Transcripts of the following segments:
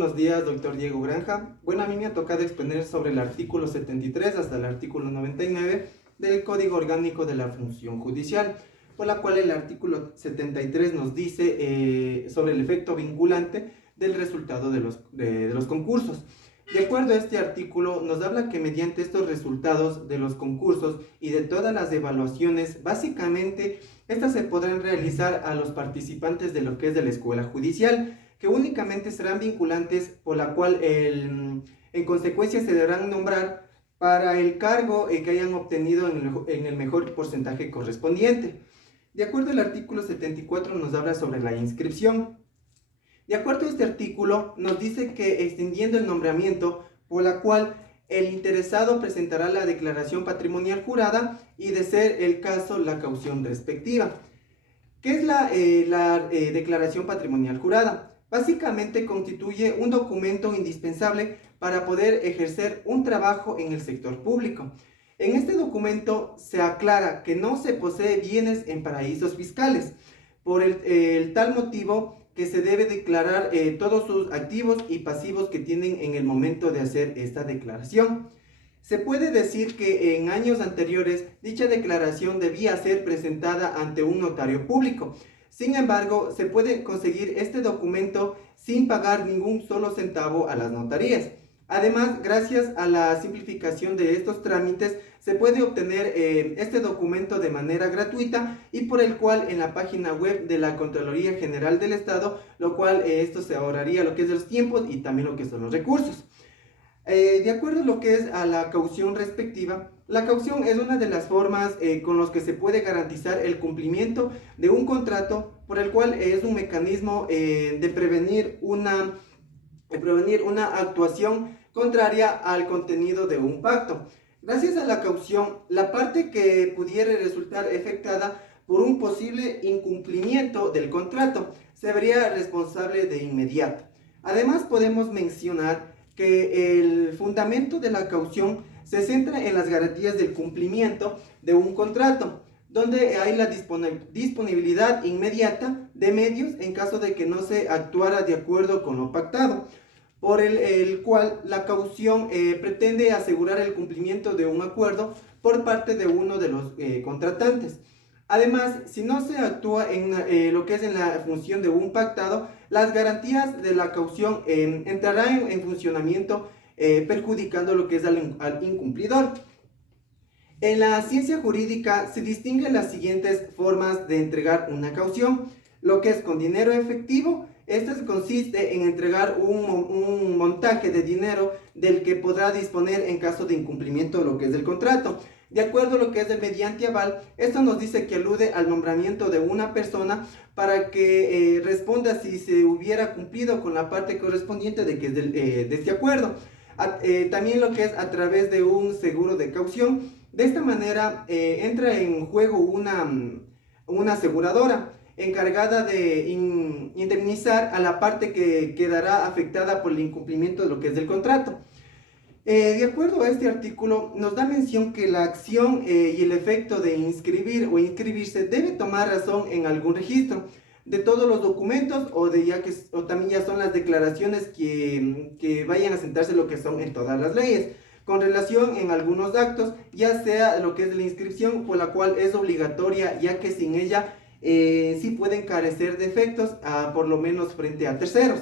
buenos días, doctor Diego Granja. Bueno, a mí me ha tocado exponer sobre el artículo 73 hasta el artículo 99 del Código Orgánico de la Función Judicial, por la cual el artículo 73 nos dice sobre el efecto vinculante del resultado de los concursos. De acuerdo a este artículo, nos habla que mediante estos resultados de los concursos y de todas las evaluaciones, básicamente, estas se podrán realizar a los participantes de lo que es de la escuela judicial, que únicamente serán vinculantes, por la cual en consecuencia se deberán nombrar para el cargo que hayan obtenido en el mejor porcentaje correspondiente. De acuerdo al artículo 74 nos habla sobre la inscripción. De acuerdo a este artículo nos dice que extendiendo el nombramiento, por la cual el interesado presentará la declaración patrimonial jurada y, de ser el caso, la caución respectiva. ¿Qué es la declaración patrimonial jurada? Básicamente constituye un documento indispensable para poder ejercer un trabajo en el sector público. En este documento se aclara que no se posee bienes en paraísos fiscales, por el tal motivo que se debe declarar todos sus activos y pasivos que tienen en el momento de hacer esta declaración. Se puede decir que en años anteriores dicha declaración debía ser presentada ante un notario público. Sin embargo, se puede conseguir este documento sin pagar ningún solo centavo a las notarías. Además, gracias a la simplificación de estos trámites, se puede obtener este documento de manera gratuita y por el cual en la página web de la Contraloría General del Estado, lo cual esto se ahorraría lo que es de los tiempos y también lo que son los recursos. De acuerdo a lo que es a la caución respectiva, la caución es una de las formas con las que se puede garantizar el cumplimiento de un contrato, por el cual es un mecanismo de prevenir una actuación contraria al contenido de un pacto. Gracias a la caución, la parte que pudiera resultar afectada por un posible incumplimiento del contrato se vería responsable de inmediato. Además, podemos mencionar que el fundamento de la caución se centra en las garantías del cumplimiento de un contrato, donde hay la disponibilidad inmediata de medios en caso de que no se actuara de acuerdo con lo pactado, por el cual la caución pretende asegurar el cumplimiento de un acuerdo por parte de uno de los contratantes. Además, si no se actúa en lo que es en la función de un pactado, las garantías de la caución entrarán en funcionamiento perjudicando lo que es al incumplidor. En la ciencia jurídica se distinguen las siguientes formas de entregar una caución: lo que es con dinero efectivo. Esto consiste en entregar un montaje de dinero del que podrá disponer en caso de incumplimiento de lo que es del contrato. De acuerdo a lo que es el mediante aval, esto nos dice que alude al nombramiento de una persona para que responda si se hubiera cumplido con la parte correspondiente de este acuerdo. También lo que es a través de un seguro de caución. De esta manera entra en juego una aseguradora encargada de indemnizar a la parte que quedará afectada por el incumplimiento de lo que es del contrato. De acuerdo a este artículo, nos da mención que la acción y el efecto de inscribir o inscribirse debe tomar razón en algún registro de todos los documentos o también ya son las declaraciones que vayan a sentarse lo que son en todas las leyes, con relación en algunos actos, ya sea lo que es la inscripción, por la cual es obligatoria, ya que sin ella sí pueden carecer de efectos, por lo menos frente a terceros.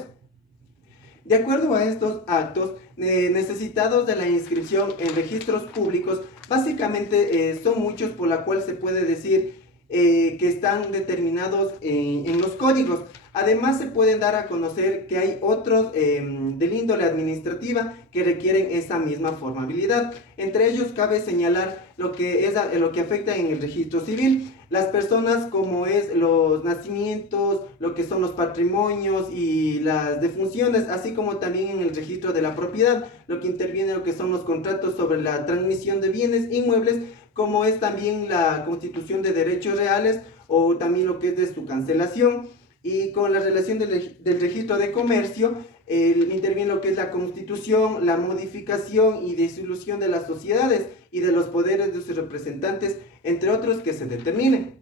De acuerdo a estos actos necesitados de la inscripción en registros públicos, básicamente son muchos, por la cual se puede decir que están determinados en los códigos. Además, se pueden dar a conocer que hay otros del índole administrativa que requieren esa misma formabilidad. Entre ellos cabe señalar lo que afecta en el registro civil, las personas como es los nacimientos, lo que son los patrimonios y las defunciones, así como también en el registro de la propiedad, lo que interviene lo que son los contratos sobre la transmisión de bienes inmuebles, como es también la constitución de derechos reales o también lo que es de su cancelación. Y con la relación del registro de comercio, interviene lo que es la constitución, la modificación y disolución de las sociedades y de los poderes de sus representantes, entre otros que se determinen.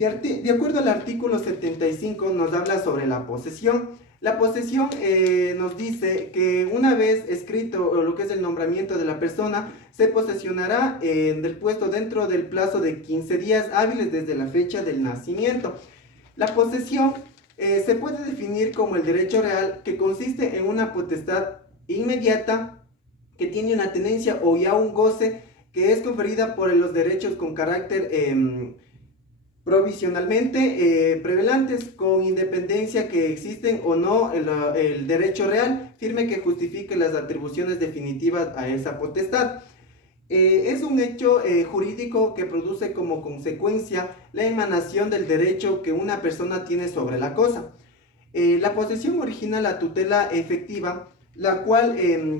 De acuerdo al artículo 75 nos habla sobre la posesión. La posesión nos dice que una vez escrito lo que es el nombramiento de la persona, se posesionará del puesto dentro del plazo de 15 días hábiles desde la fecha del nacimiento. La posesión se puede definir como el derecho real, que consiste en una potestad inmediata que tiene una tenencia o ya un goce que es conferida por los derechos con carácter provisionalmente prevalentes, con independencia que existen o no el derecho real firme que justifique las atribuciones definitivas a esa potestad. Es un hecho jurídico que produce como consecuencia la emanación del derecho que una persona tiene sobre la cosa. La posesión origina la tutela efectiva, la cual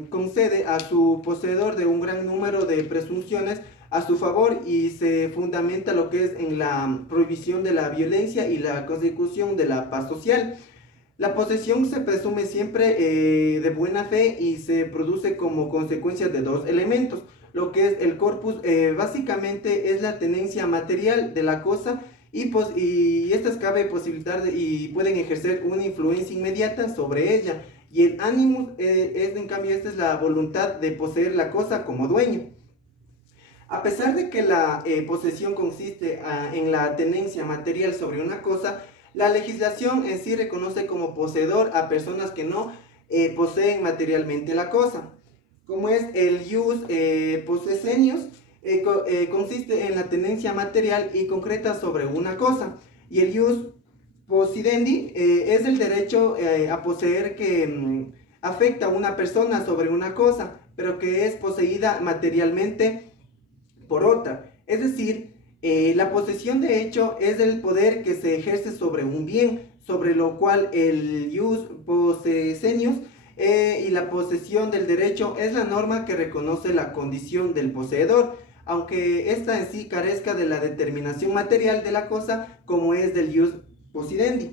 concede a su poseedor de un gran número de presunciones a su favor y se fundamenta lo que es en la prohibición de la violencia y la consecución de la paz social. La posesión se presume siempre de buena fe y se produce como consecuencia de dos elementos. Lo que es el corpus básicamente es la tenencia material de la cosa y estas cabe posibilitar y pueden ejercer una influencia inmediata sobre ella. Y el animus es en cambio esta es la voluntad de poseer la cosa como dueño. A pesar de que la posesión consiste en la tenencia material sobre una cosa, la legislación en sí reconoce como poseedor a personas que no poseen materialmente la cosa. Como es el ius possessenius, consiste en la tenencia material y concreta sobre una cosa. Y el ius possidendi es el derecho a poseer que afecta a una persona sobre una cosa, pero que es poseída materialmente por otra. Es decir, la posesión de hecho es el poder que se ejerce sobre un bien, sobre lo cual el ius possessenius y la posesión del derecho es la norma que reconoce la condición del poseedor, aunque ésta en sí carezca de la determinación material de la cosa como es del ius possidendi.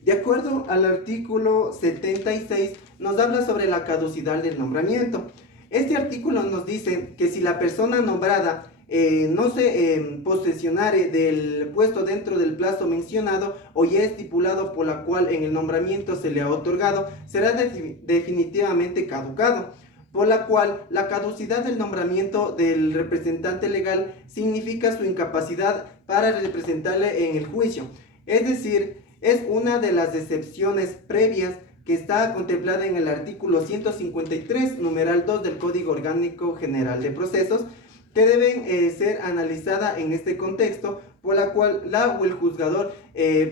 De acuerdo al artículo 76 nos habla sobre la caducidad del nombramiento. Este artículo nos dice que si la persona nombrada no se posesionare del puesto dentro del plazo mencionado o ya estipulado por la cual en el nombramiento se le ha otorgado, será definitivamente caducado, por la cual la caducidad del nombramiento del representante legal significa su incapacidad para representarle en el juicio. Es decir, es una de las excepciones previas que está contemplada en el artículo 153, numeral 2 del Código Orgánico General de Procesos, que deben ser analizadas en este contexto, por la cual la o el juzgador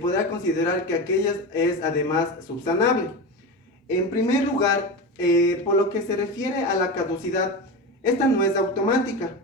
podrá considerar que aquella es además subsanable. En primer lugar, por lo que se refiere a la caducidad, esta no es automática.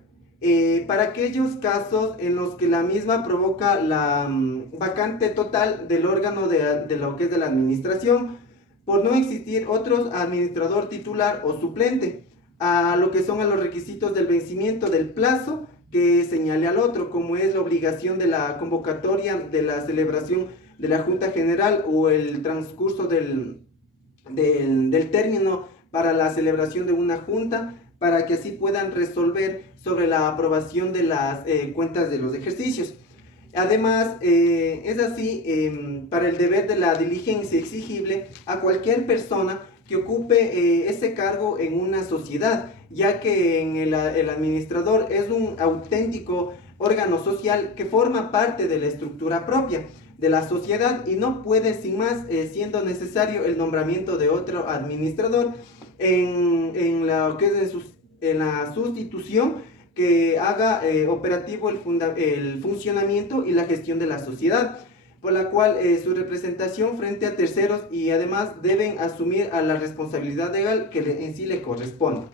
Para aquellos casos en los que la misma provoca la vacante total del órgano de lo que es de la administración, por no existir otro administrador titular o suplente, a lo que son a los requisitos del vencimiento del plazo que señale al otro, como es la obligación de la convocatoria de la celebración de la Junta General o el transcurso del término para la celebración de una junta, para que así puedan resolver sobre la aprobación de las cuentas de los ejercicios. Además, es así para el deber de la diligencia exigible a cualquier persona que ocupe ese cargo en una sociedad, ya que el administrador es un auténtico órgano social que forma parte de la estructura propia de la sociedad y no puede sin más, siendo necesario el nombramiento de otro administrador en la sustitución que haga operativo el funcionamiento y la gestión de la sociedad, por la cual su representación frente a terceros y además deben asumir a la responsabilidad legal que en sí le corresponde.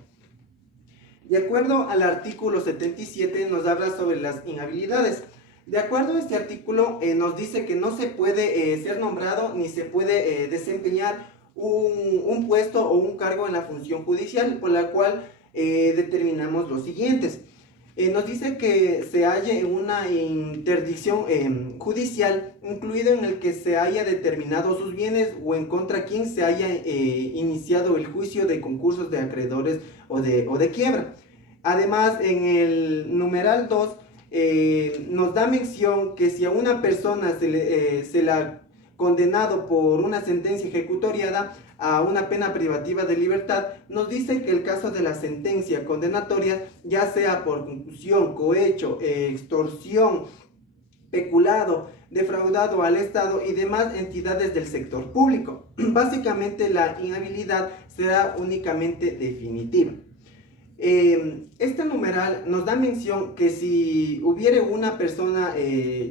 De acuerdo al artículo 77 nos habla sobre las inhabilidades. De acuerdo a este artículo nos dice que no se puede ser nombrado ni se puede desempeñar un puesto o un cargo en la función judicial, por la cual determinamos los siguientes. Nos dice que se halle en una interdicción judicial, incluido en el que se haya determinado sus bienes o en contra quien se haya iniciado el juicio de concursos de acreedores o de quiebra. Además, en el numeral 2 nos da mención que si a una persona se la ha condenado por una sentencia ejecutoriada a una pena privativa de libertad, nos dice que el caso de la sentencia condenatoria, ya sea por concusión, cohecho, extorsión, peculado, defraudado al Estado y demás entidades del sector público, básicamente la inhabilidad será únicamente definitiva. Este numeral nos da mención que si hubiere una persona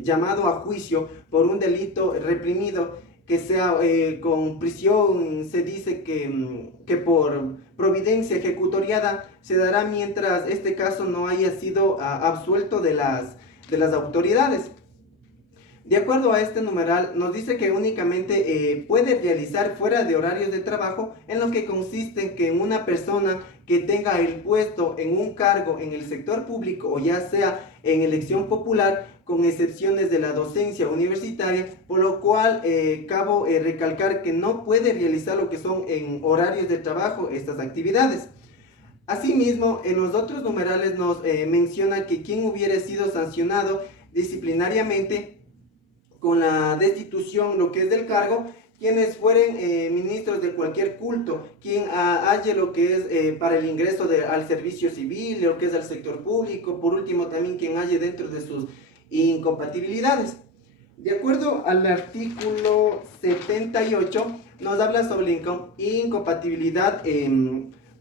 llamado a juicio por un delito reprimido, que sea con prisión, se dice que por providencia ejecutoriada se dará mientras este caso no haya sido absuelto de las autoridades. De acuerdo a este numeral, nos dice que únicamente puede realizar fuera de horarios de trabajo, en lo que consiste en que una persona que tenga el puesto en un cargo en el sector público o ya sea en elección popular, con excepciones de la docencia universitaria, por lo cual cabe recalcar que no puede realizar lo que son en horarios de trabajo estas actividades. Asimismo, en los otros numerales nos menciona que quien hubiera sido sancionado disciplinariamente con la destitución, lo que es del cargo, quienes fueren ministros de cualquier culto, quien haya lo que es para el ingreso al servicio civil, lo que es al sector público, por último también quien haya dentro de sus incompatibilidades. De acuerdo al artículo 78, nos habla sobre incompatibilidad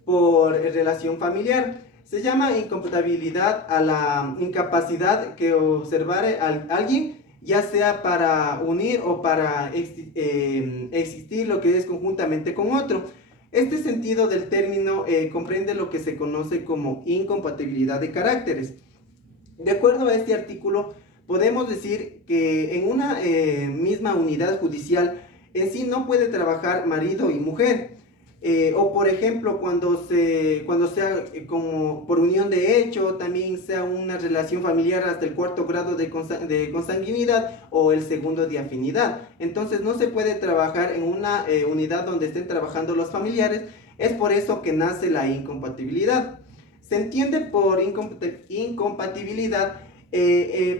por relación familiar. Se llama incompatibilidad a la incapacidad que observare a alguien, ya sea para unir o para existir lo que es conjuntamente con otro. Este sentido del término comprende lo que se conoce como incompatibilidad de caracteres. De acuerdo a este artículo, podemos decir que en una misma unidad judicial en sí no puede trabajar marido y mujer. O por ejemplo cuando sea como por unión de hecho, también sea una relación familiar hasta el cuarto grado de consanguinidad o el segundo de afinidad. Entonces no se puede trabajar en una unidad donde estén trabajando los familiares. Es por eso que nace la incompatibilidad. Se entiende por incompatibilidad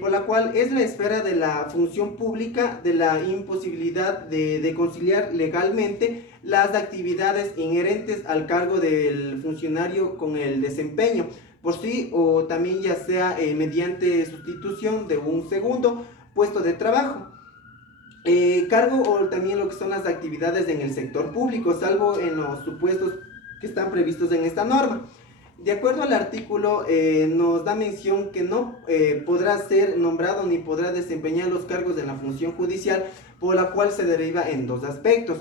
por la cual es la esfera de la función pública, de la imposibilidad de conciliar legalmente las actividades inherentes al cargo del funcionario con el desempeño por sí, o también ya sea mediante sustitución de un segundo puesto de trabajo. Cargo o también lo que son las actividades en el sector público, salvo en los supuestos que están previstos en esta norma. De acuerdo al artículo, nos da mención que no podrá ser nombrado ni podrá desempeñar los cargos de la función judicial, por la cual se deriva en dos aspectos.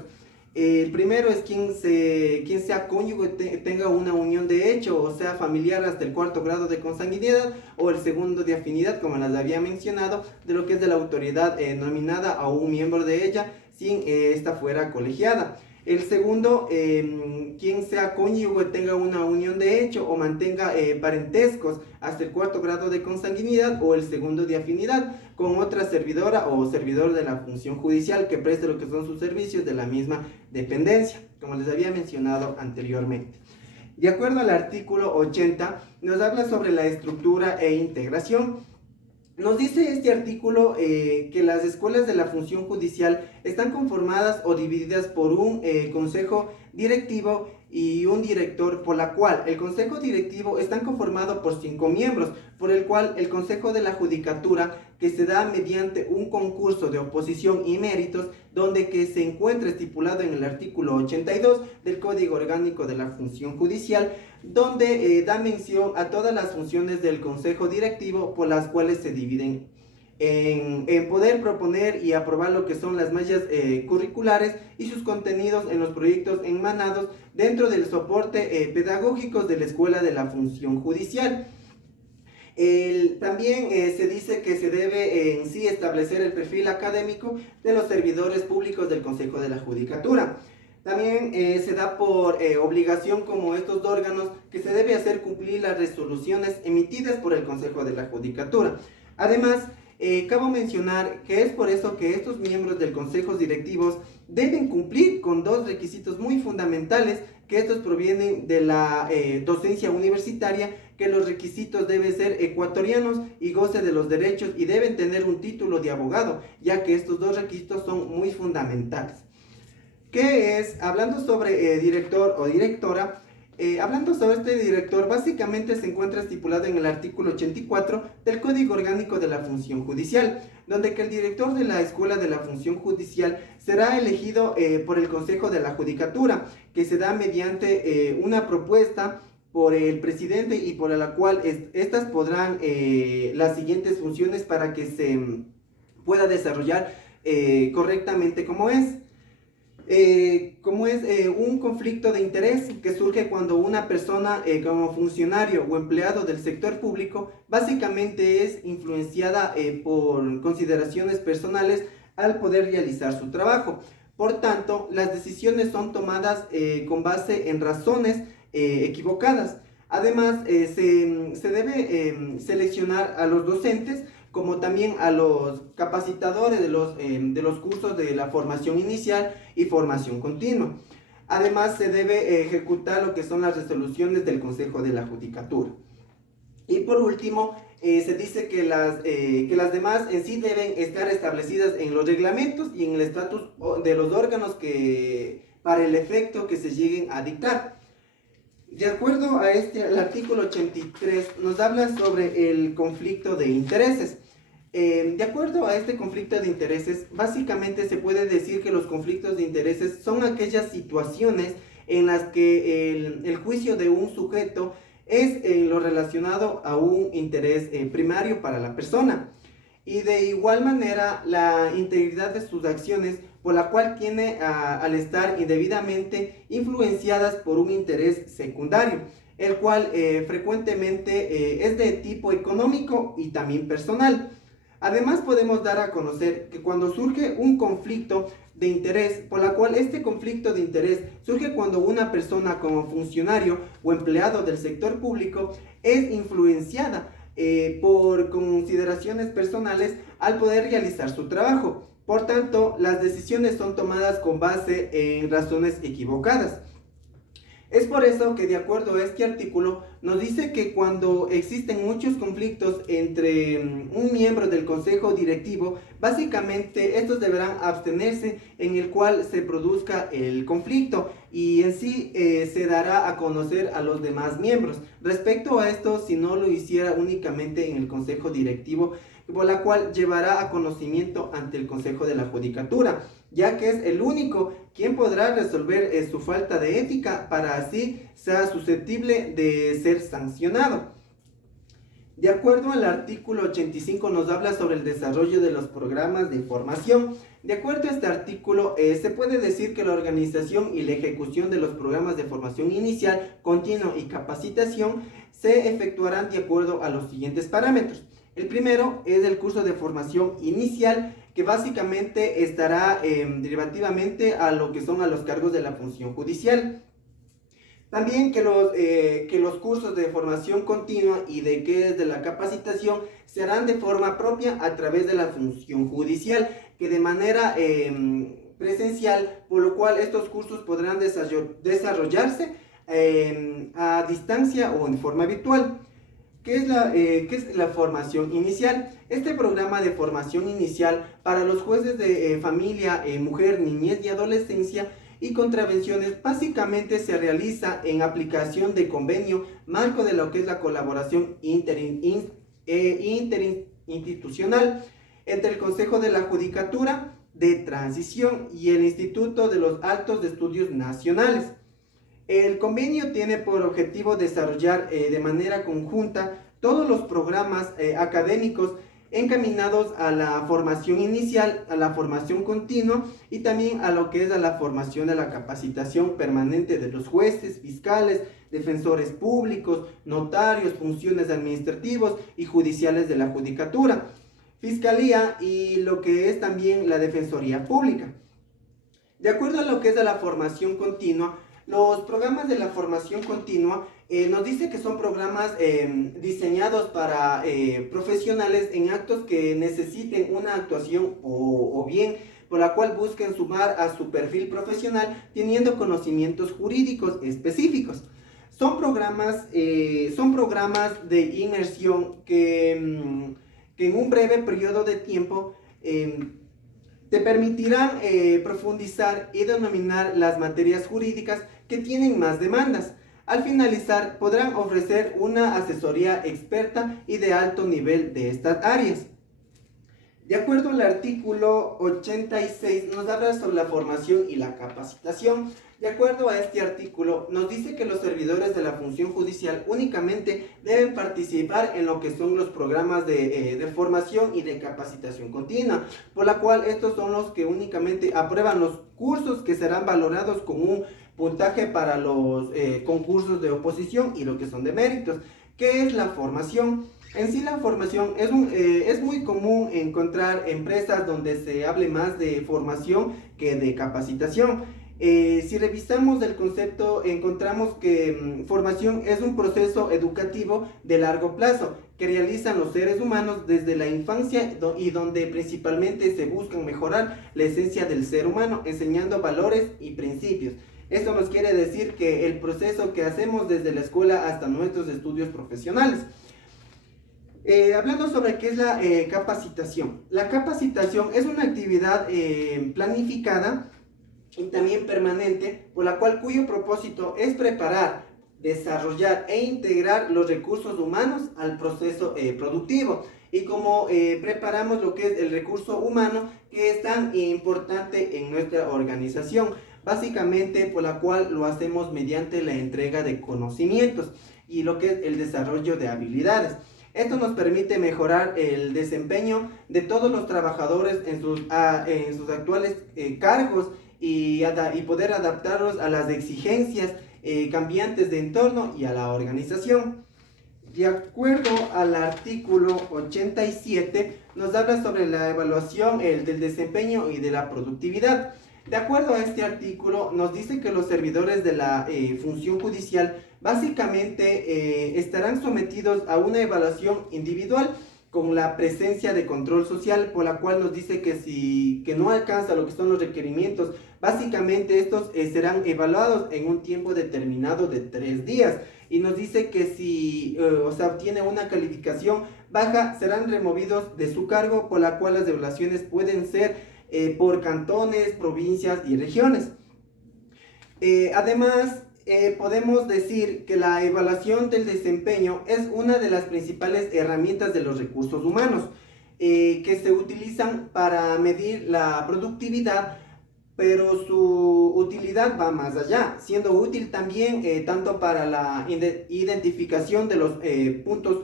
El primero es quien sea cónyuge, tenga una unión de hecho, o sea familiar hasta el cuarto grado de consanguinidad, o el segundo de afinidad, como las había mencionado, de lo que es de la autoridad nominada a un miembro de ella, sin esta fuera colegiada. El segundo, quien sea cónyuge, tenga una unión de hecho o mantenga parentescos hasta el cuarto grado de consanguinidad o el segundo de afinidad con otra servidora o servidor de la función judicial que preste lo que son sus servicios de la misma dependencia, como les había mencionado anteriormente. De acuerdo al artículo 80, nos habla sobre la estructura e integración. Nos dice este artículo que las escuelas de la función judicial están conformadas o divididas por un consejo directivo y un director, por la cual el consejo directivo está conformado por 5 miembros, por el cual el consejo de la judicatura, que se da mediante un concurso de oposición y méritos, donde que se encuentra estipulado en el artículo 82 del Código Orgánico de la Función Judicial, donde da mención a todas las funciones del consejo directivo, por las cuales se dividen en poder proponer y aprobar lo que son las mallas curriculares y sus contenidos en los proyectos emanados dentro del soporte pedagógico de la Escuela de la Función Judicial. También se dice que se debe en sí establecer el perfil académico de los servidores públicos del Consejo de la Judicatura. También se da por obligación como estos órganos que se debe hacer cumplir las resoluciones emitidas por el Consejo de la Judicatura. Además, cabe mencionar que es por eso que estos miembros del Consejo directivos deben cumplir con dos requisitos muy fundamentales, que estos provienen de la docencia universitaria, que los requisitos deben ser ecuatorianos y goce de los derechos y deben tener un título de abogado, ya que estos dos requisitos son muy fundamentales. ¿Qué es? Hablando sobre director o directora, hablando sobre este director, básicamente se encuentra estipulado en el artículo 84 del Código Orgánico de la Función Judicial, donde que el director de la Escuela de la Función Judicial será elegido por el Consejo de la Judicatura, que se da mediante una propuesta por el presidente y por la cual estas podrán las siguientes funciones para que se pueda desarrollar correctamente como es. Un conflicto de interés que surge cuando una persona como funcionario o empleado del sector público básicamente es influenciada por consideraciones personales al poder realizar su trabajo. Por tanto, las decisiones son tomadas con base en razones equivocadas. Además, se debe seleccionar a los docentes como también a los capacitadores de los cursos de la formación inicial y formación continua. Además, se debe ejecutar lo que son las resoluciones del Consejo de la Judicatura. Y por último, se dice que las demás en sí deben estar establecidas en los reglamentos y en el estatus de los órganos para el efecto que se lleguen a dictar. De acuerdo a el artículo 83 nos habla sobre el conflicto de intereses. De acuerdo a este conflicto de intereses, básicamente se puede decir que los conflictos de intereses son aquellas situaciones en las que el juicio de un sujeto es lo relacionado a un interés primario para la persona. Y de igual manera la integridad de sus acciones, por la cual tiene al estar indebidamente influenciadas por un interés secundario, el cual frecuentemente es de tipo económico y también personal. Además podemos dar a conocer que cuando surge un conflicto de interés, por la cual este conflicto de interés surge cuando una persona como funcionario o empleado del sector público es influenciada por consideraciones personales al poder realizar su trabajo. Por tanto, las decisiones son tomadas con base en razones equivocadas. Es por eso que de acuerdo a este artículo nos dice que cuando existen muchos conflictos entre un miembro del consejo directivo, básicamente estos deberán abstenerse en el cual se produzca el conflicto y en sí se dará a conocer a los demás miembros. Respecto a esto, si no lo hiciera únicamente en el consejo directivo, por la cual llevará a conocimiento ante el Consejo de la Judicatura, ya que es el único quien podrá resolver su falta de ética para así sea susceptible de ser sancionado. De acuerdo al artículo 85 nos habla sobre el desarrollo de los programas de formación. De acuerdo a este artículo se puede decir que la organización y la ejecución de los programas de formación inicial, continua y capacitación se efectuarán de acuerdo a los siguientes parámetros. El primero es el curso de formación inicial, que básicamente estará derivativamente a lo que son a los cargos de la función judicial. También que los cursos de formación continua y de que es de la capacitación se harán de forma propia a través de la función judicial, que de manera presencial, por lo cual estos cursos podrán desarrollarse a distancia o en forma virtual. ¿Qué es la formación inicial? Este programa de formación inicial para los jueces de familia, mujer, niñez y adolescencia y contravenciones básicamente se realiza en aplicación de convenio marco de lo que es la colaboración interinstitucional entre el Consejo de la Judicatura de Transición y el Instituto de los Altos de Estudios Nacionales. El convenio tiene por objetivo desarrollar de manera conjunta todos los programas académicos encaminados a la formación inicial, a la formación continua y también a lo que es a la formación de la capacitación permanente de los jueces, fiscales, defensores públicos, notarios, funciones administrativos y judiciales de la judicatura, fiscalía y lo que es también la defensoría pública. De acuerdo a lo que es a la formación continua, los programas de la formación continua nos dice que son programas diseñados para profesionales en actos que necesiten una actuación o bien por la cual busquen sumar a su perfil profesional teniendo conocimientos jurídicos específicos. son programas de inmersión que en un breve periodo de tiempo te permitirán profundizar y denominar las materias jurídicas que tienen más demandas. Al finalizar, podrán ofrecer una asesoría experta y de alto nivel de estas áreas. De acuerdo al artículo 86, nos habla sobre la formación y la capacitación. De acuerdo a este artículo, nos dice que los servidores de la función judicial únicamente deben participar en lo que son los programas de formación y de capacitación continua, por la cual estos son los que únicamente aprueban los cursos que serán valorados con un puntaje para los concursos de oposición y lo que son de méritos. ¿Qué es la formación? En sí, la formación es muy común encontrar empresas donde se hable más de formación que de capacitación. Si revisamos el concepto, encontramos que formación es un proceso educativo de largo plazo que realizan los seres humanos desde la infancia y donde principalmente se buscan mejorar la esencia del ser humano, enseñando valores y principios. Esto nos quiere decir que el proceso que hacemos desde la escuela hasta nuestros estudios profesionales. Hablando sobre qué es la capacitación. La capacitación es una actividad planificada y también permanente, cuyo propósito es preparar, desarrollar e integrar los recursos humanos al proceso productivo. Y como preparamos lo que es el recurso humano, que es tan importante en nuestra organización, básicamente por la cual lo hacemos mediante la entrega de conocimientos y lo que es el desarrollo de habilidades. Esto nos permite mejorar el desempeño de todos los trabajadores en sus actuales cargos y poder adaptarlos a las exigencias cambiantes de entorno y a la organización. De acuerdo al artículo 87, nos habla sobre la evaluación del desempeño y de la productividad. De acuerdo a este artículo, nos dice que los servidores de la función judicial básicamente estarán sometidos a una evaluación individual con la presencia de control social, por la cual nos dice que no alcanza lo que son los requerimientos. Básicamente estos serán evaluados en un tiempo determinado de 3 días. Y nos dice que si obtiene una calificación baja, serán removidos de su cargo, por la cual las evaluaciones pueden ser por cantones, provincias y regiones. Además, podemos decir que la evaluación del desempeño es una de las principales herramientas de los recursos humanos que se utilizan para medir la productividad, pero su utilidad va más allá, siendo útil también tanto para la identificación de los puntos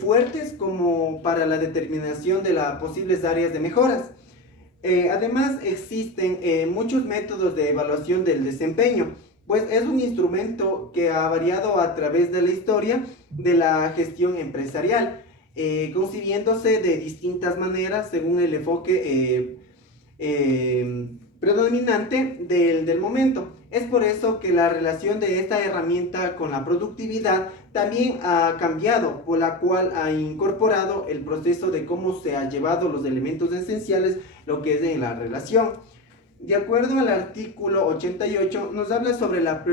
fuertes como para la determinación de las posibles áreas de mejoras. Además, existen muchos métodos de evaluación del desempeño, pues es un instrumento que ha variado a través de la historia de la gestión empresarial, concibiéndose de distintas maneras según el enfoque predominante del momento. Es por eso que la relación de esta herramienta con la productividad también ha cambiado, por la cual ha incorporado el proceso de cómo se han llevado los elementos esenciales, lo que es en la relación. De acuerdo al artículo 88, nos habla sobre la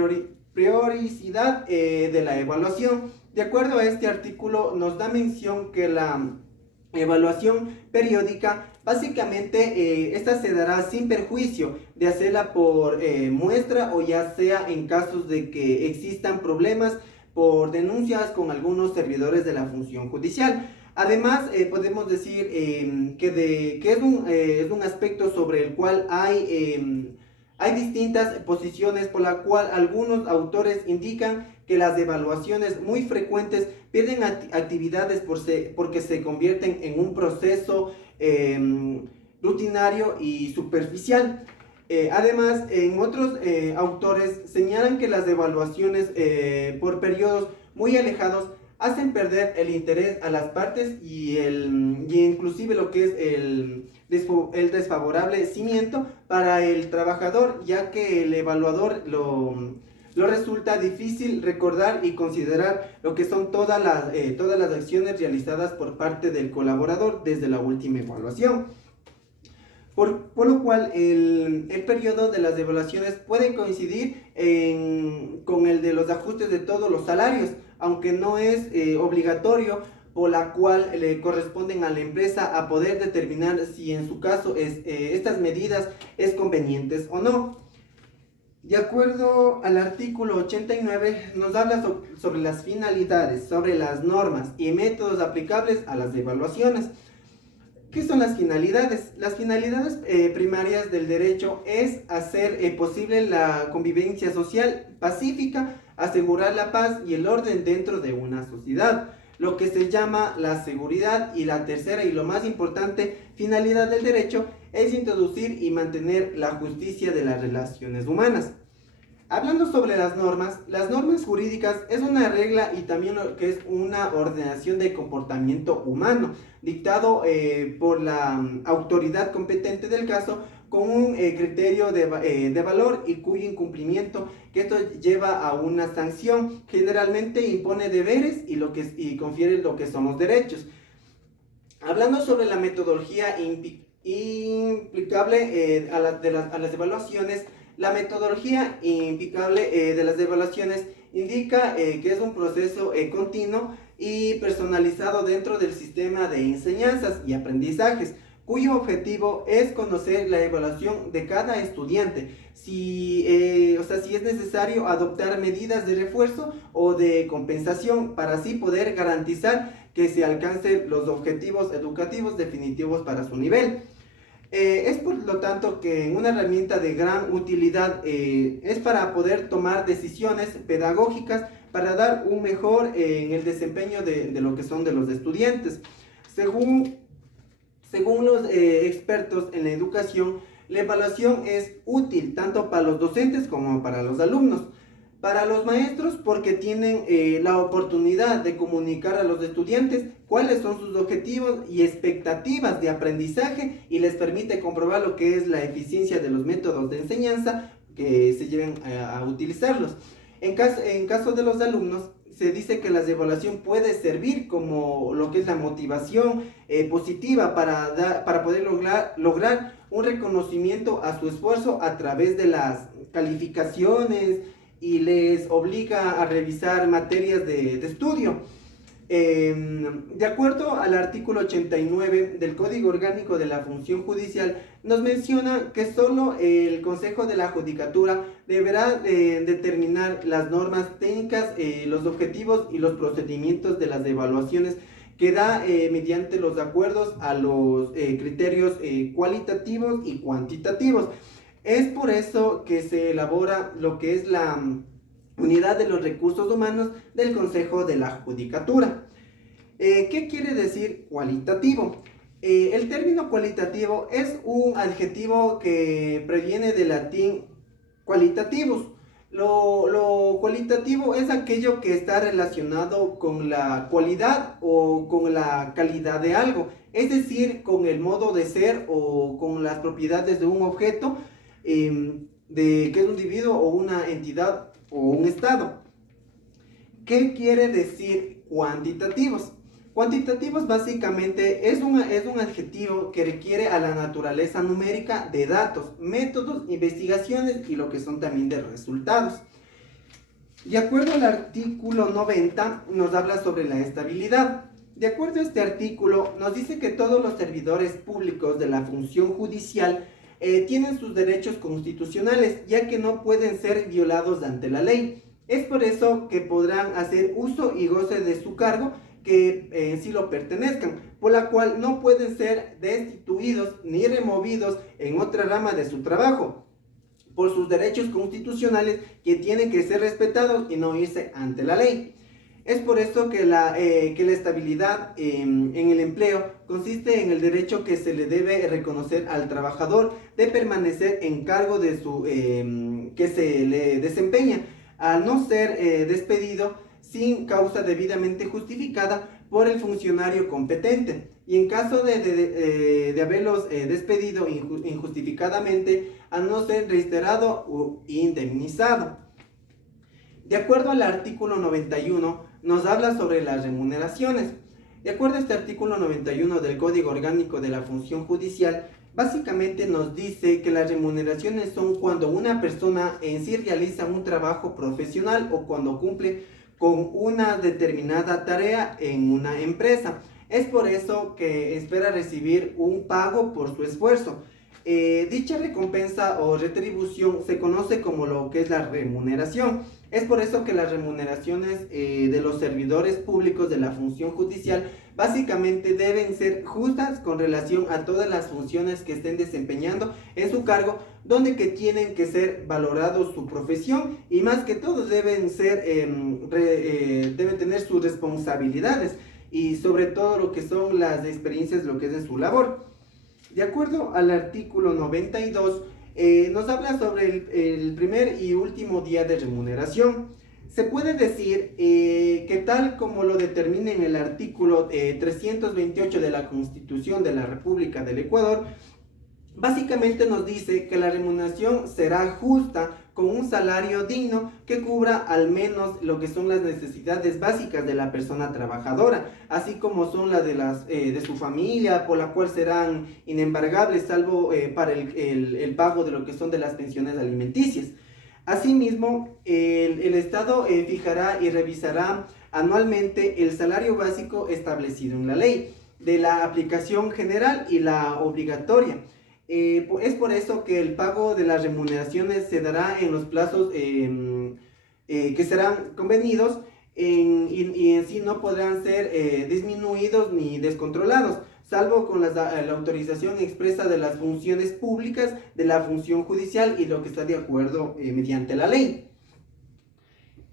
prioricidad de la evaluación. De acuerdo a este artículo, nos da mención que la evaluación periódica, básicamente esta se dará sin perjuicio de hacerla por muestra, o ya sea en casos de que existan problemas por denuncias con algunos servidores de la función judicial. Además, podemos decir que es un aspecto sobre el cual hay distintas posiciones, por la cual algunos autores indican que las evaluaciones muy frecuentes pierden actividades porque se convierten en un proceso rutinario y superficial. Además, en otros autores señalan que las evaluaciones por periodos muy alejados hacen perder el interés a las partes y inclusive lo que es el desfavorable cimiento para el trabajador, ya que el evaluador lo resulta difícil recordar y considerar lo que son todas las acciones realizadas por parte del colaborador desde la última evaluación. por lo cual el periodo de las devaluaciones puede coincidir con el de los ajustes de todos los salarios, aunque no es obligatorio, por la cual le corresponden a la empresa a poder determinar si en su caso estas medidas es convenientes o no. De acuerdo al artículo 89, nos habla sobre las finalidades, sobre las normas y métodos aplicables a las devaluaciones. ¿Qué son las finalidades? Las finalidades primarias del derecho es hacer posible la convivencia social pacífica, asegurar la paz y el orden dentro de una sociedad, lo que se llama la seguridad. Y la tercera y lo más importante finalidad del derecho es introducir y mantener la justicia de las relaciones humanas. Hablando sobre las normas jurídicas es una regla y también lo que es una ordenación de comportamiento humano, dictado por la autoridad competente del caso con un criterio de valor y cuyo incumplimiento, que esto lleva a una sanción, generalmente impone deberes y confiere lo que son los derechos. Hablando sobre la metodología implicable a las evaluaciones, la metodología implicable de las evaluaciones indica que es un proceso continuo y personalizado dentro del sistema de enseñanzas y aprendizajes, cuyo objetivo es conocer la evaluación de cada estudiante, si es necesario adoptar medidas de refuerzo o de compensación para así poder garantizar que se alcancen los objetivos educativos definitivos para su nivel. Es por lo tanto que una herramienta de gran utilidad es para poder tomar decisiones pedagógicas para dar un mejor en el desempeño de lo que son de los estudiantes. Según los expertos en la educación, la evaluación es útil tanto para los docentes como para los alumnos. Para los maestros, porque tienen la oportunidad de comunicar a los estudiantes cuáles son sus objetivos y expectativas de aprendizaje y les permite comprobar lo que es la eficiencia de los métodos de enseñanza que se lleven a utilizarlos. En caso de los alumnos, se dice que la evaluación puede servir como lo que es la motivación positiva para poder lograr un reconocimiento a su esfuerzo a través de las calificaciones, y les obliga a revisar materias de estudio. De acuerdo al artículo 89 del Código Orgánico de la Función Judicial, nos menciona que solo el Consejo de la Judicatura deberá determinar las normas técnicas, los objetivos y los procedimientos de las evaluaciones que da mediante los acuerdos a los criterios cualitativos y cuantitativos. Es por eso que se elabora lo que es la unidad de los recursos humanos del Consejo de la Judicatura. ¿Qué quiere decir cualitativo? El término cualitativo es un adjetivo que proviene del latín qualitativus. Lo cualitativo es aquello que está relacionado con la cualidad o con la calidad de algo, es decir, con el modo de ser o con las propiedades de un objeto, de que es un individuo o una entidad o un estado. ¿Qué quiere decir cuantitativos? Cuantitativos básicamente es un adjetivo que requiere a la naturaleza numérica de datos, métodos, investigaciones y lo que son también de resultados. De acuerdo al artículo 90 nos habla sobre la estabilidad. De acuerdo a este artículo nos dice que todos los servidores públicos de la función judicial tienen sus derechos constitucionales, ya que no pueden ser violados ante la ley. Es por eso que podrán hacer uso y goce de su cargo que en sí lo pertenezcan, por la cual no pueden ser destituidos ni removidos en otra rama de su trabajo, por sus derechos constitucionales que tienen que ser respetados y no irse ante la ley. Es por esto que la estabilidad en el empleo consiste en el derecho que se le debe reconocer al trabajador de permanecer en cargo de que se le desempeña, al no ser despedido sin causa debidamente justificada por el funcionario competente, y en caso de haberlos despedido injustificadamente, a no ser reiterado o indemnizado. De acuerdo al artículo 91, nos habla sobre las remuneraciones. De acuerdo a este artículo 91 del Código Orgánico de la Función Judicial, Básicamente nos dice que las remuneraciones son cuando una persona en sí realiza un trabajo profesional o cuando cumple con una determinada tarea en una empresa. Es por eso que espera recibir un pago por su esfuerzo. Dicha recompensa o retribución se conoce como lo que es la remuneración. Es por eso que las remuneraciones de los servidores públicos de la función judicial básicamente deben ser justas con relación a todas las funciones que estén desempeñando en su cargo, donde que tienen que ser valorados su profesión y más que todo deben ser, deben tener sus responsabilidades y sobre todo lo que son las experiencias, lo que es de su labor. De acuerdo al artículo 92, nos habla sobre el primer y último día de remuneración. Se puede decir que tal como lo determina en el artículo 328 de la Constitución de la República del Ecuador, básicamente nos dice que la remuneración será justa con un salario digno que cubra al menos lo que son las necesidades básicas de la persona trabajadora, así como son las de su familia, por la cual serán inembargables, salvo para el pago de lo que son de las pensiones alimenticias. Asimismo, el Estado fijará y revisará anualmente el salario básico establecido en la ley, de la aplicación general y la obligatoria. Es por eso que el pago de las remuneraciones se dará en los plazos que serán convenidos y en sí no podrán ser disminuidos ni descontrolados, salvo con la autorización expresa de las funciones públicas de la función judicial y lo que está de acuerdo mediante la ley.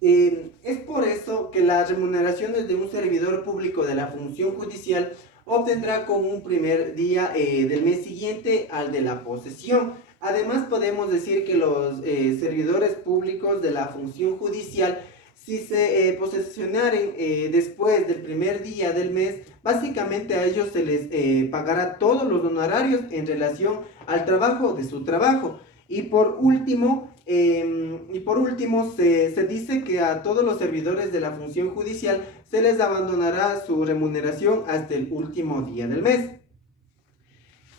Es por eso que las remuneraciones de un servidor público de la función judicial obtendrá con un primer día del mes siguiente al de la posesión. Además podemos decir que los servidores públicos de la función judicial, si se posesionaren después del primer día del mes, básicamente a ellos se les pagará todos los honorarios en relación al trabajo de su trabajo. Y por último, se dice que a todos los servidores de la función judicial se les abandonará su remuneración hasta el último día del mes.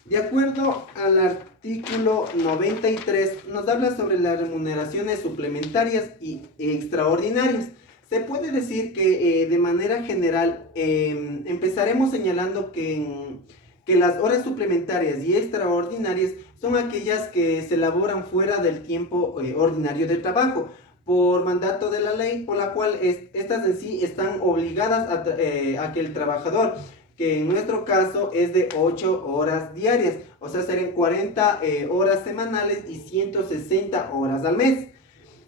De acuerdo al artículo 93, nos habla sobre las remuneraciones suplementarias y extraordinarias. Se puede decir que de manera general empezaremos señalando que las horas suplementarias y extraordinarias son aquellas que se elaboran fuera del tiempo ordinario de trabajo por mandato de la ley, por la cual estas en sí están obligadas a que el trabajador, que en nuestro caso es de 8 horas diarias, o sea serían 40 horas semanales y 160 horas al mes.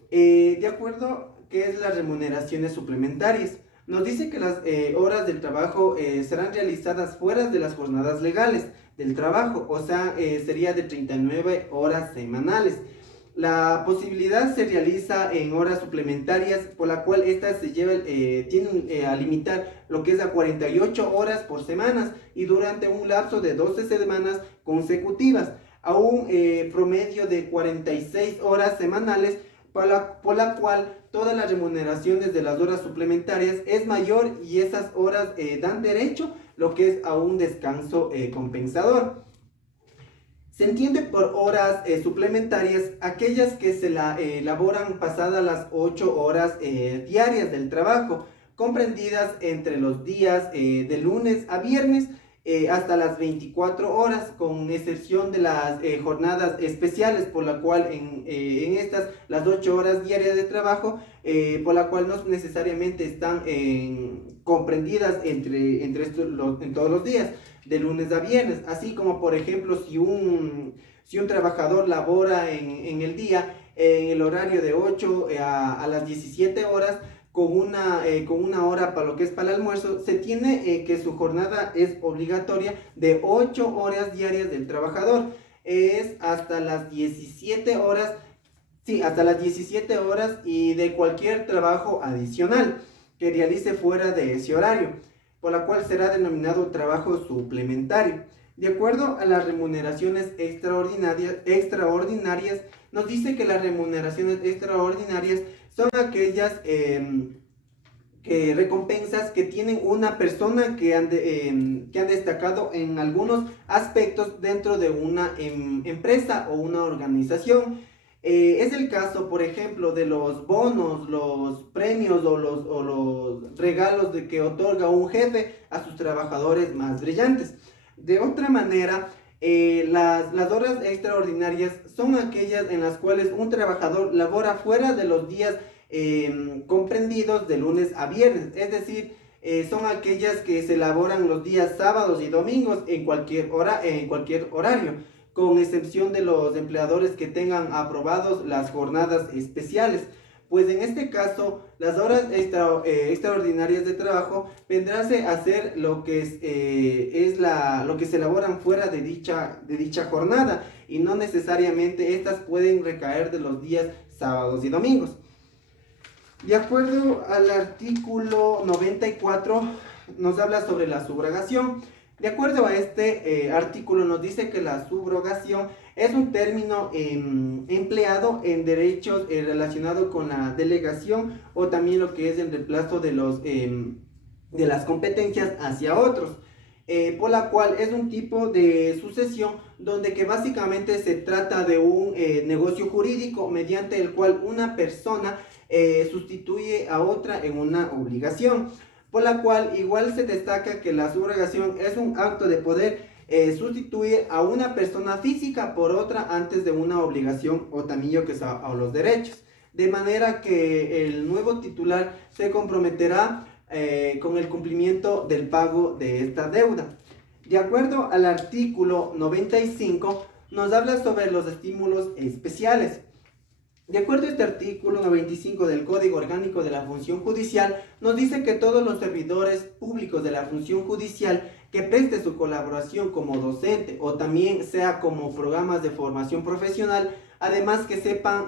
De acuerdo, ¿qué es las remuneraciones suplementarias? Nos dice que las horas del trabajo serán realizadas fuera de las jornadas legales del trabajo, o sea, sería de 39 horas semanales. La posibilidad se realiza en horas suplementarias, por la cual estas tienen a limitar lo que es a 48 horas por semana y durante un lapso de 12 semanas consecutivas, a un promedio de 46 horas semanales, por la cual todas las remuneraciones de las horas suplementarias es mayor y esas horas dan derecho lo que es a un descanso compensador. Se entiende por horas suplementarias aquellas que se elaboran pasadas las 8 horas diarias del trabajo, comprendidas entre los días de lunes a viernes hasta las 24 horas, con excepción de las jornadas especiales, por la cual en estas, las 8 horas diarias de trabajo, por la cual no necesariamente están comprendidas en todos los días, de lunes a viernes, así como por ejemplo si un trabajador labora en el día, en el horario de 8 a las 17 horas, con una hora para lo que es para el almuerzo, se tiene que su jornada es obligatoria de 8 horas diarias del trabajador, es hasta las 17 horas, sí, hasta las 17 horas y de cualquier trabajo adicional que realice fuera de ese horario, por la cual será denominado trabajo suplementario. De acuerdo a las remuneraciones extraordinarias, nos dice que las remuneraciones extraordinarias son aquellas recompensas que tienen una persona que han destacado en algunos aspectos dentro de una empresa o una organización. Es el caso, por ejemplo, de los bonos, los premios o los regalos de que otorga un jefe a sus trabajadores más brillantes. De otra manera, las horas extraordinarias son aquellas en las cuales un trabajador labora fuera de los días comprendidos de lunes a viernes, es decir, son aquellas que se elaboran los días sábados y domingos en cualquier horario, con excepción de los empleadores que tengan aprobados las jornadas especiales. Pues en este caso, las horas extraordinarias de trabajo vendrán a ser lo que lo que se elaboran fuera de dicha jornada, y no necesariamente estas pueden recaer de los días sábados y domingos. De acuerdo al artículo 94, nos habla sobre la subrogación. De acuerdo a este artículo, nos dice que la subrogación es un término empleado en derechos relacionado con la delegación, o también lo que es el reemplazo de las competencias hacia otros. Por la cual es un tipo de sucesión donde que básicamente se trata de un negocio jurídico mediante el cual una persona sustituye a otra en una obligación, por la cual igual se destaca que la subrogación es un acto de poder sustituir a una persona física por otra antes de una obligación o también que sea a los derechos, de manera que el nuevo titular se comprometerá con el cumplimiento del pago de esta deuda. De acuerdo al artículo 95, nos habla sobre los estímulos especiales. De acuerdo a este artículo 95 del Código Orgánico de la Función Judicial, nos dice que todos los servidores públicos de la función judicial que preste su colaboración como docente o también sea como programas de formación profesional, además que sepan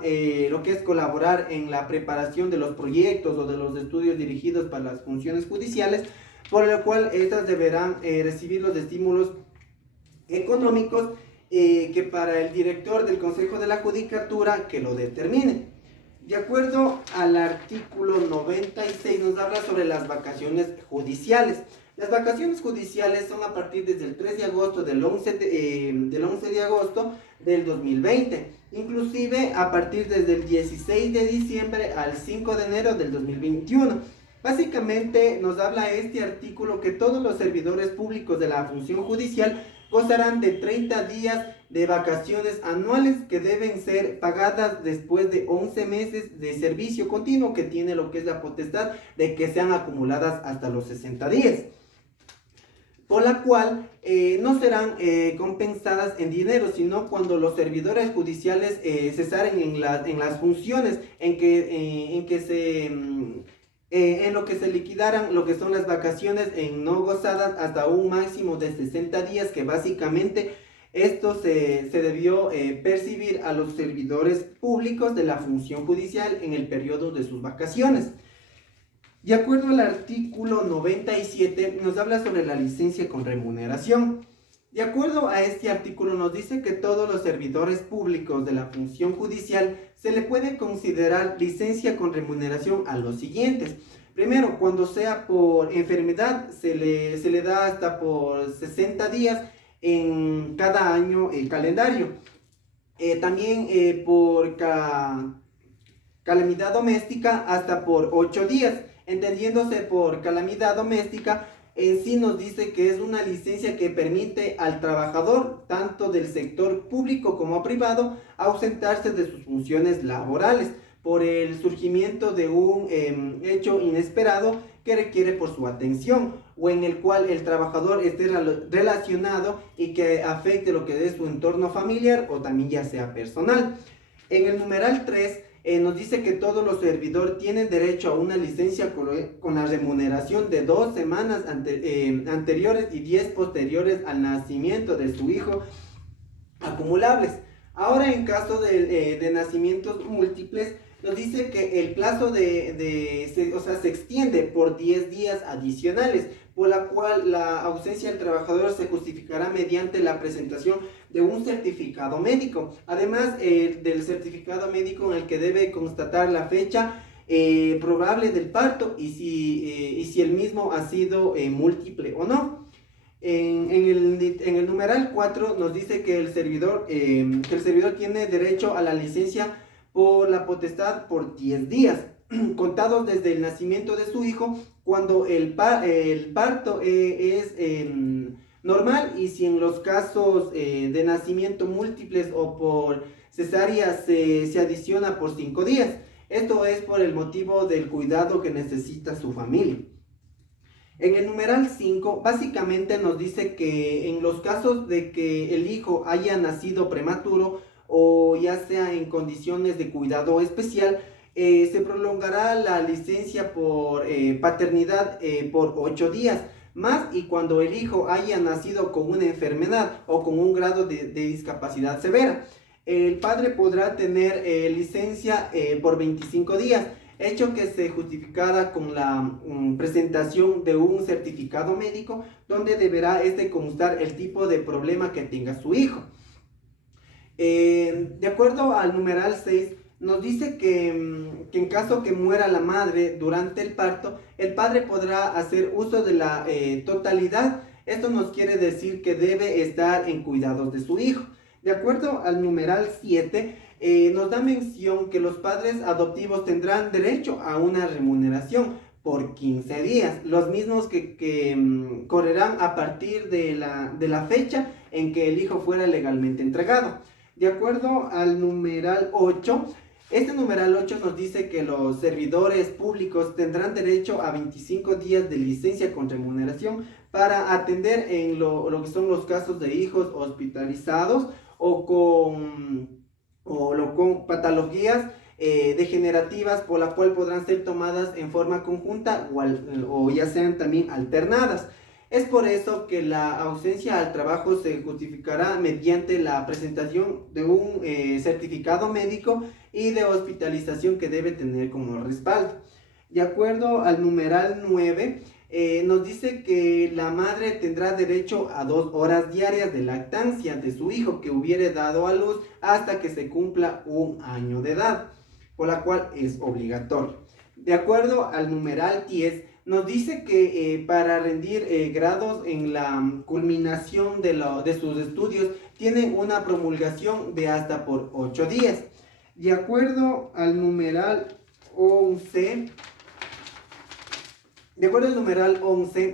lo que es colaborar en la preparación de los proyectos o de los estudios dirigidos para las funciones judiciales, por lo cual estas deberán recibir los estímulos económicos que para el director del Consejo de la Judicatura que lo determine. De acuerdo al artículo 96, nos habla sobre las vacaciones judiciales. Las vacaciones judiciales son a partir desde el 3 de agosto del 11 de agosto del 2020, inclusive a partir desde el 16 de diciembre al 5 de enero del 2021. Básicamente nos habla este artículo que todos los servidores públicos de la función judicial gozarán de 30 días de vacaciones anuales que deben ser pagadas después de 11 meses de servicio continuo, que tiene lo que es la potestad de que sean acumuladas hasta los 60 días. Por la cual no serán compensadas en dinero, sino cuando los servidores judiciales cesaren en las funciones en lo que se liquidaran lo que son las vacaciones en no gozadas hasta un máximo de 60 días, que básicamente esto se debió percibir a los servidores públicos de la función judicial en el periodo de sus vacaciones. De acuerdo al artículo 97, nos habla sobre la licencia con remuneración. De acuerdo a este artículo, nos dice que todos los servidores públicos de la función judicial se le puede considerar licencia con remuneración a los siguientes. Primero, cuando sea por enfermedad, se le da hasta por 60 días en cada año calendario. También por calamidad doméstica hasta por 8 días. Entendiéndose por calamidad doméstica, en sí nos dice que es una licencia que permite al trabajador, tanto del sector público como privado, ausentarse de sus funciones laborales por el surgimiento de un hecho inesperado que requiere por su atención, o en el cual el trabajador esté relacionado y que afecte lo que es su entorno familiar o también ya sea personal. En el numeral 3 nos dice que todos los servidores tienen derecho a una licencia con la remuneración de 2 semanas anteriores y 10 posteriores al nacimiento de su hijo acumulables. Ahora, en caso de nacimientos múltiples, nos dice que el plazo se extiende por 10 días adicionales, por la cual la ausencia del trabajador se justificará mediante la presentación de un certificado médico. Además del certificado médico en el que debe constatar la fecha probable del parto y si el mismo ha sido múltiple o no. En el numeral 4 nos dice que el servidor tiene derecho a la licencia por la potestad por 10 días, contados desde el nacimiento de su hijo, cuando el parto es normal, y si en los casos de nacimiento múltiples o por cesárea se adiciona por 5 días. Esto es por el motivo del cuidado que necesita su familia. En el numeral 5 básicamente nos dice que en los casos de que el hijo haya nacido prematuro o ya sea en condiciones de cuidado especial, se prolongará la licencia por paternidad por 8 días más, y cuando el hijo haya nacido con una enfermedad o con un grado de discapacidad severa, el padre podrá tener licencia por 25 días, hecho que se justificará con la presentación de un certificado médico donde deberá constar el tipo de problema que tenga su hijo. De acuerdo al numeral 6, nos dice que en caso que muera la madre durante el parto, el padre podrá hacer uso de la totalidad. Esto nos quiere decir que debe estar en cuidados de su hijo. De acuerdo al numeral 7, nos da mención que los padres adoptivos tendrán derecho a una remuneración por 15 días, los mismos que correrán a partir de la fecha en que el hijo fuera legalmente entregado. De acuerdo al numeral 8, este numeral 8 nos dice que los servidores públicos tendrán derecho a 25 días de licencia con remuneración para atender en lo que son los casos de hijos hospitalizados o con patologías degenerativas, por la cual podrán ser tomadas en forma conjunta o ya sean también alternadas. Es por eso que la ausencia al trabajo se justificará mediante la presentación de un certificado médico y de hospitalización que debe tener como respaldo. De acuerdo al numeral 9, nos dice que la madre tendrá derecho a 2 horas diarias de lactancia de su hijo que hubiere dado a luz hasta que se cumpla 1 año de edad, por la cual es obligatorio. De acuerdo al numeral 10, nos dice que para rendir grados en la culminación de sus estudios tienen una promulgación de hasta por 8 días. De acuerdo al numeral 11,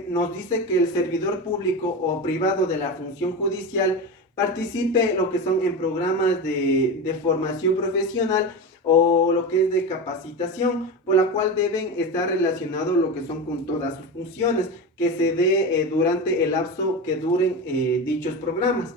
nos dice que el servidor público o privado de la función judicial participe lo que son en programas de formación profesional o lo que es de capacitación, por la cual deben estar relacionados lo que son con todas sus funciones, que se dé durante el lapso que duren dichos programas.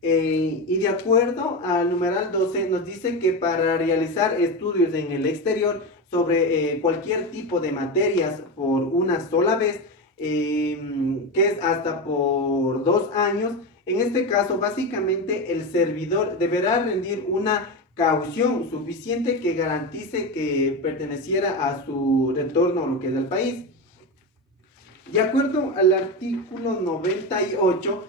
Y de acuerdo al numeral 12 nos dice que para realizar estudios en el exterior sobre cualquier tipo de materias por una sola vez, que es hasta por 2 años, en este caso básicamente el servidor deberá rendir una caución suficiente que garantice que perteneciera a su retorno a lo que es el país. De acuerdo al artículo 98,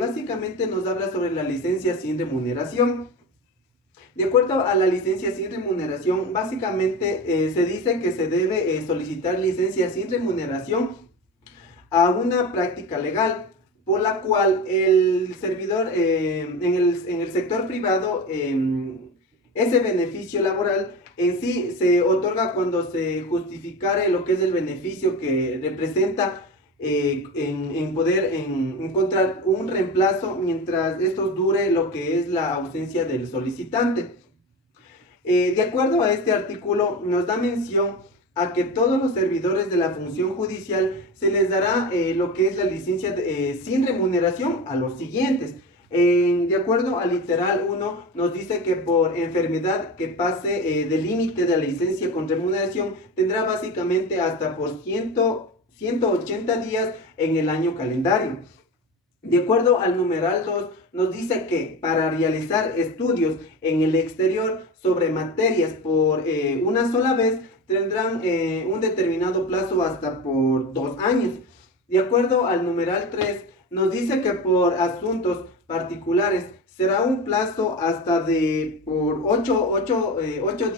básicamente nos habla sobre la licencia sin remuneración. De acuerdo a la licencia sin remuneración, básicamente se dice que se debe solicitar licencia sin remuneración a una práctica legal, por la cual el servidor en el sector privado, ese beneficio laboral en sí se otorga cuando se justificare lo que es el beneficio que representa en poder encontrar un reemplazo mientras esto dure lo que es la ausencia del solicitante. De acuerdo a este artículo nos da mención a que todos los servidores de la función judicial se les dará lo que es la licencia sin remuneración a los siguientes. De acuerdo al literal 1 nos dice que por enfermedad que pase del límite de la licencia con remuneración tendrá básicamente hasta por 180 días en el año calendario. De acuerdo al numeral 2 nos dice que para realizar estudios en el exterior sobre materias por una sola vez tendrán un determinado plazo hasta por 2 años. De acuerdo al numeral 3 nos dice que por asuntos particulares será un plazo hasta de por 8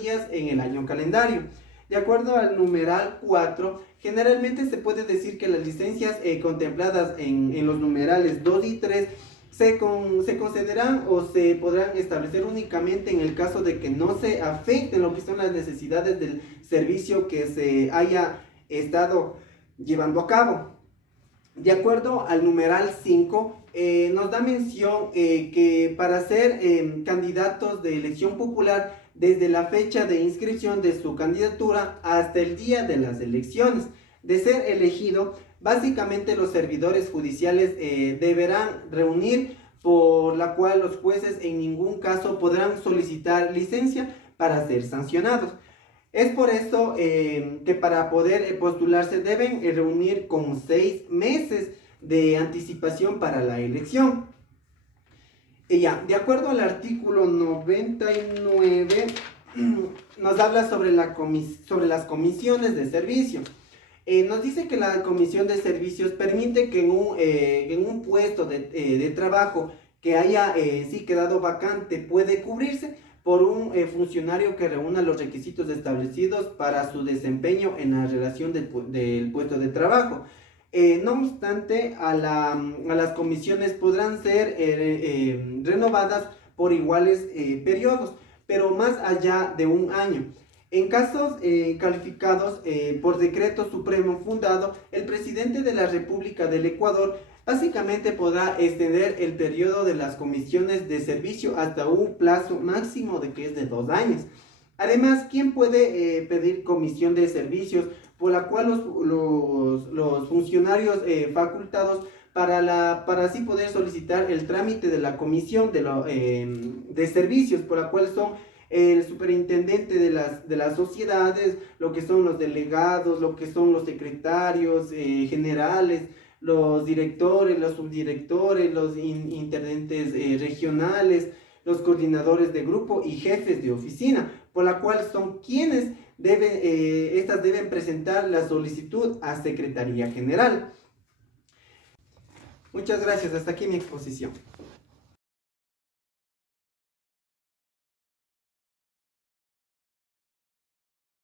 días en el año calendario. De acuerdo al numeral 4, generalmente se puede decir que las licencias contempladas en los numerales 2 y 3 se concederán o se podrán establecer únicamente en el caso de que no se afecten lo que son las necesidades del servicio que se haya estado llevando a cabo. De acuerdo al numeral 5, nos da mención que para ser candidatos de elección popular, desde la fecha de inscripción de su candidatura hasta el día de las elecciones, de ser elegido, básicamente los servidores judiciales deberán reunir, por la cual los jueces en ningún caso podrán solicitar licencia para ser sancionados. Es por eso que para poder postularse deben reunir con 6 meses de anticipación para la elección. Ya, de acuerdo al artículo 99, nos habla sobre las comisiones de servicio. Nos dice que la comisión de servicios permite que en un puesto de trabajo que haya sí quedado vacante puede cubrirse por un funcionario que reúna los requisitos establecidos para su desempeño en la relación del puesto de trabajo. No obstante, a las comisiones podrán ser renovadas por iguales periodos, pero más allá de un año. En casos calificados por decreto supremo fundado, el presidente de la República del Ecuador básicamente podrá extender el periodo de las comisiones de servicio hasta un plazo máximo de que es de 2 años. Además, ¿quién puede pedir comisión de servicios por la cual los funcionarios facultados para así poder solicitar el trámite de la comisión de servicios, por la cual son el superintendente de las sociedades, lo que son los delegados, lo que son los secretarios generales, los directores, los subdirectores, los intendentes regionales, los coordinadores de grupo y jefes de oficina, por la cual son quienes deben presentar la solicitud a Secretaría General. Muchas gracias, hasta aquí mi exposición.